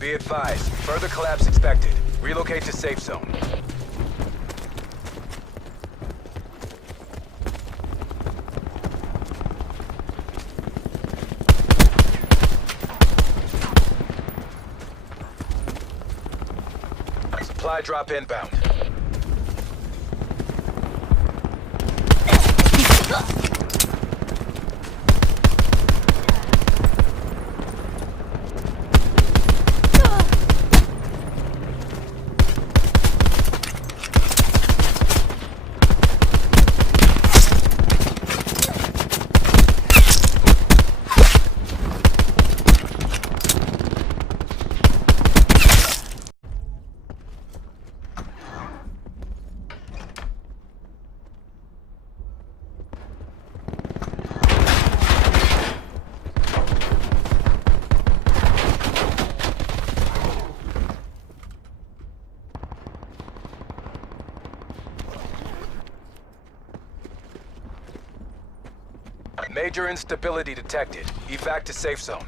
Be advised, further collapse expected. Relocate to safe zone. Supply drop inbound. Major instability detected. Evac to safe zone.